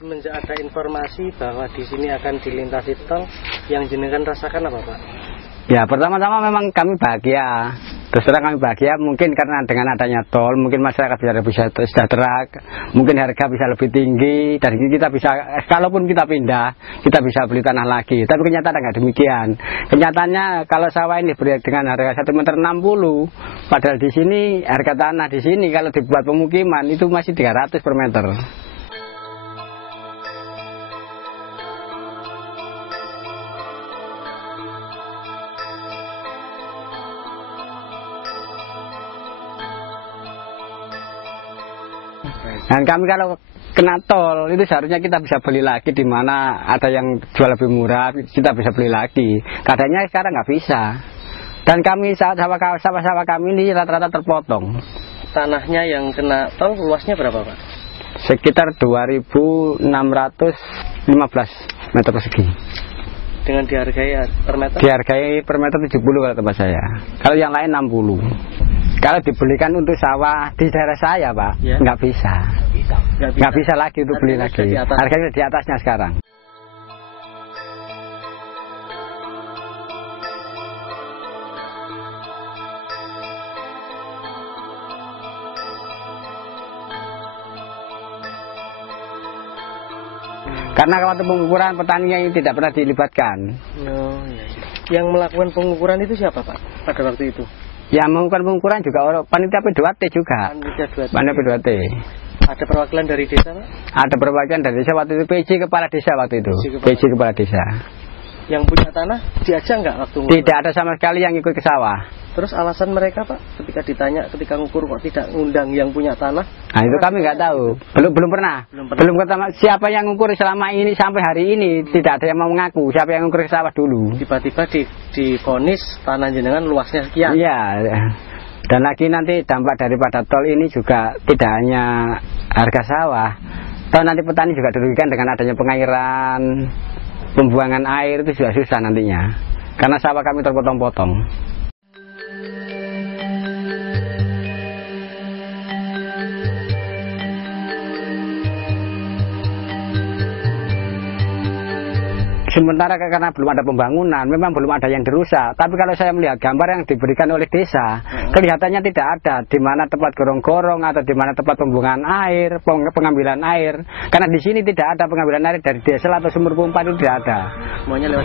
Semenjak ada informasi bahwa di sini akan dilintasi tol, yang jenengan rasakan apa, Pak? Ya, pertama-tama memang kami bahagia. Terus terang kami bahagia mungkin karena dengan adanya tol, mungkin masyarakat bisa sejahtera, mungkin harga bisa lebih tinggi, dan kita bisa, kalaupun kita pindah, kita bisa beli tanah lagi. Tapi kenyataan nggak demikian. Kenyataannya kalau sawah ini diberi dengan harga 1,60 meter, padahal di sini harga tanah di sini kalau dibuat pemukiman itu masih 300 per meter. Dan kami kalau kena tol itu seharusnya kita bisa beli lagi, di mana ada yang jual lebih murah kita bisa beli lagi. Keadaannya sekarang nggak bisa. Dan kami sawah-sawah kami ini rata-rata terpotong. Tanahnya yang kena tol luasnya berapa, Pak? Sekitar 2.615 meter persegi. Dengan dihargai per meter? Dihargai per meter 70 kalau tempat saya. Kalau yang lain 60. Kalau dibelikan untuk sawah di daerah saya, Pak, ya, nggak bisa. Nggak bisa lagi untuk beli lagi. Harganya di atasnya sekarang. Karena waktu pengukuran petaninya ini tidak pernah dilibatkan. Oh, iya. Yang melakukan pengukuran itu siapa, Pak, pada waktu itu? Ya, melakukan pengukuran juga orang panitia P2T juga. Panitia P2T. Ada perwakilan dari desa, Pak? Ada perwakilan dari desa waktu itu, PJ kepala desa waktu itu. PJ kepala desa. Yang punya tanah diajak nggak waktu ngukur? Tidak ada sama sekali yang ikut ke sawah. Terus alasan mereka, Pak, ketika ditanya, ketika ngukur kok tidak ngundang yang punya tanah? Nah, itu kami nggak tahu. Belum pernah. Belum ketemu siapa yang ngukur selama ini sampai hari ini. Tidak ada yang mau mengaku siapa yang ngukur ke sawah dulu. Tiba-tiba divonis tanah jenengan luasnya sekian. Iya. Dan lagi nanti dampak daripada tol ini juga tidak hanya harga sawah. Toh nanti petani juga dirugikan dengan adanya pengairan, pembuangan air itu juga susah nantinya. Karena sawah kami terpotong-potong. Sementara karena belum ada pembangunan, memang belum ada yang dirusak. Tapi kalau saya melihat gambar yang diberikan oleh desa, kelihatannya tidak ada di mana tempat gorong-gorong atau di mana tempat pembuangan air, pengambilan air. Karena di sini tidak ada pengambilan air dari desa atau sumur pompa, itu tidak ada.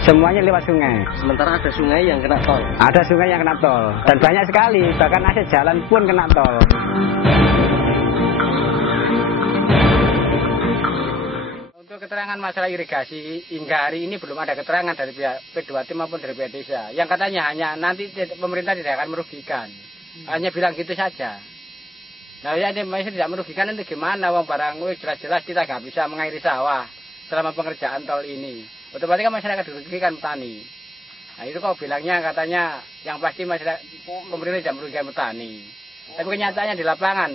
Semuanya lewat sungai. Sementara ada sungai yang kena tol. Ada sungai yang kena tol dan banyak sekali, bahkan ada jalan pun kena tol. Keterangan masalah irigasi hingga hari ini belum ada keterangan dari pihak P2T maupun dari pihak desa. Yang katanya hanya nanti pemerintah tidak akan merugikan. Hanya bilang gitu saja. Nah, ya masih tidak merugikan itu gimana? Wong barang jelas-jelas kita nggak bisa mengairi sawah selama pengerjaan tol ini. Otomatis kan masyarakat dirugikan petani. Nah, itu kok bilangnya katanya yang pasti masyarakat pemerintah tidak merugikan petani. Tapi kenyataannya di lapangan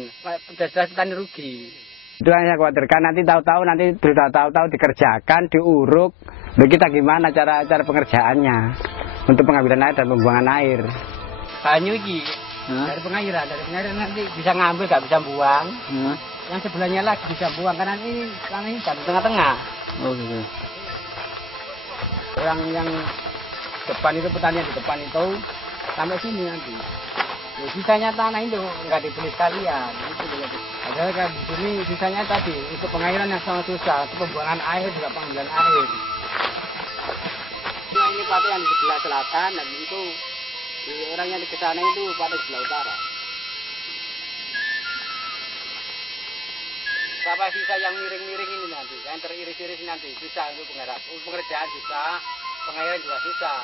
jelas petani rugi. Itu yang saya khawatirkan, nanti tahu-tahu dikerjakan, diuruk. Lalu kita gimana cara pengerjaannya untuk pengambilan air dan pembuangan air. Banyu ini dari pengairan nanti bisa ngambil, nggak bisa buang. Yang sebelahnya lagi bisa buang karena ini tanah ini di tengah-tengah. Oh gitu. Yang depan itu petani di depan itu sampai sini nanti. Sisanya tanah itu nggak dibeli sekalian. Padahal kan di sini sisanya tadi itu pengairan yang sangat susah, itu pembuangan air juga pengambilan air. Nah, ini pakai yang di sebelah selatan dan itu orang yang di sana itu pada sebelah utara. Berapa sisa yang miring-miring ini nanti, yang teriris-iris nanti susah untuk pengerjaan susah, pengairan juga susah.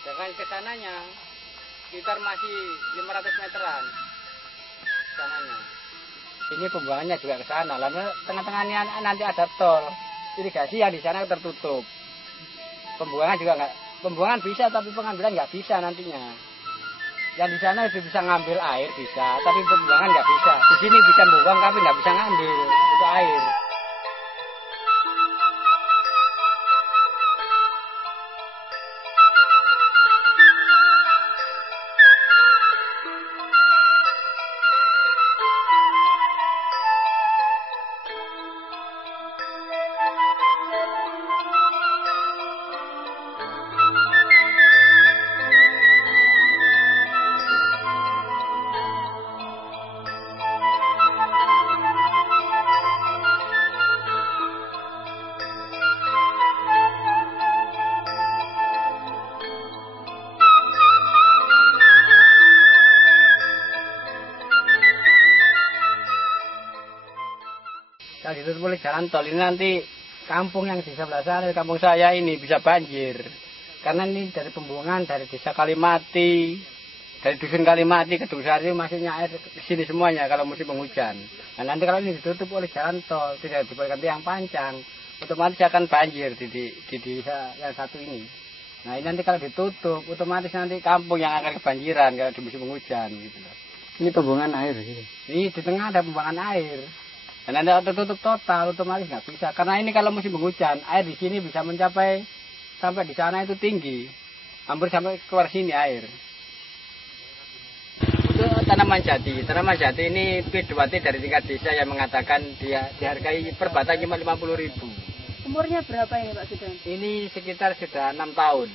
Dengan kesananya sekitar masih 500 meteran kesananya. Ini pembuangannya juga ke sana. Lalu tengah-tengahnya nanti ada tol. Irigasi yang di sana tertutup. Pembuangan juga nggak. Pembuangan bisa tapi pengambilan nggak bisa nantinya. Yang di sana bisa ngambil air bisa, tapi pembuangan nggak bisa. Di sini bisa buang tapi nggak bisa ngambil untuk air. oleh jalan tol ini nanti kampung yang di sebelah sana, kampung saya ini bisa banjir. Karena ini dari pembuangan dari desa Kalimati, dari dusun Kalimati ke Dusari masuknya air ke sini semuanya kalau musim penghujan. Nah, nanti kalau ini ditutup oleh jalan tol, tidak dibuatkan tiang pancang, otomatis akan banjir di desa yang satu ini. Nah, ini nanti kalau ditutup, otomatis nanti kampung yang akan kebanjiran kalau di musim penghujan gitu loh. Ini pembuangan air gitu. Ini di tengah ada pembuangan air. Dan nanti kalau tertutup total, otomatis nggak bisa. Karena ini kalau musim penghujan, air di sini bisa mencapai sampai di sana itu tinggi, hampir sampai keluar sini air. Untuk tanaman jati ini P2T dari tingkat desa yang mengatakan dia dihargai per batang cuma 50.000. Umurnya berapa ini Pak Sudan? Ini sekitar sudah 6 tahun.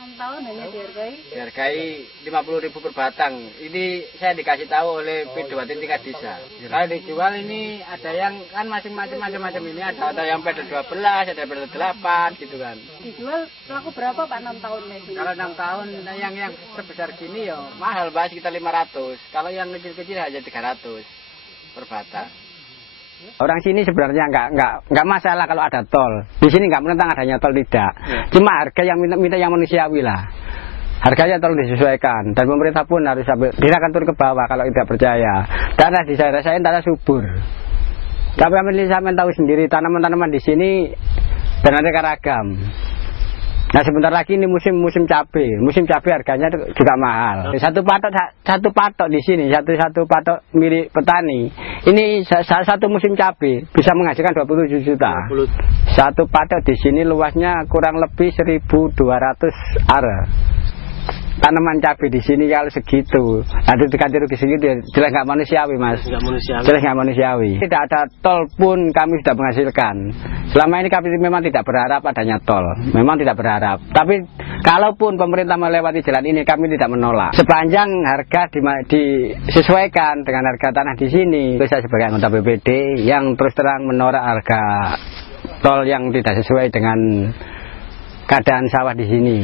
6 tahun hanya dihargai? Dihargai 50.000 per batang. Ini saya dikasih tahu oleh P2T tingkat desa. Kalau dijual ini ada yang kan macam-macam ini, ada yang P12, ada yang P8 gitu kan. Dijual laku berapa Pak 6 tahun ini? Kalau 6 tahun yang sebesar gini ya mahal Pak, sekitar 500. Kalau yang kecil-kecil hanya 300 per batang. Orang sini sebenarnya nggak masalah kalau ada tol. Di sini nggak menentang adanya tol, tidak. Cuma harga yang minta yang manusiawi lah. Harganya tolong disesuaikan dan pemerintah pun harus sampai akan turun ke bawah kalau tidak percaya. Karena di daerah saya tanah subur. Tapi saya tahu sendiri tanaman-tanaman di sini beraneka ragam. Nah sebentar lagi ini musim cabai. Musim cabai harganya juga mahal. Satu patok di sini, satu patok milik petani. Ini satu musim cabai bisa menghasilkan 27 juta. Satu patok di sini luasnya kurang lebih 1.200 are. Tanaman cabai di sini kalau segitu, ada dikasih rugi segitu, jelas nggak manusiawi Mas. Jelas nggak manusiawi. Tidak ada tol pun kami sudah menghasilkan. Selama ini kami memang tidak berharap adanya tol, memang tidak berharap. Tapi kalaupun pemerintah melewati jalan ini, kami tidak menolak. Sepanjang harga disesuaikan dengan harga tanah di sini. Saya sebagai anggota BPD yang terus terang menolak harga tol yang tidak sesuai dengan keadaan sawah di sini.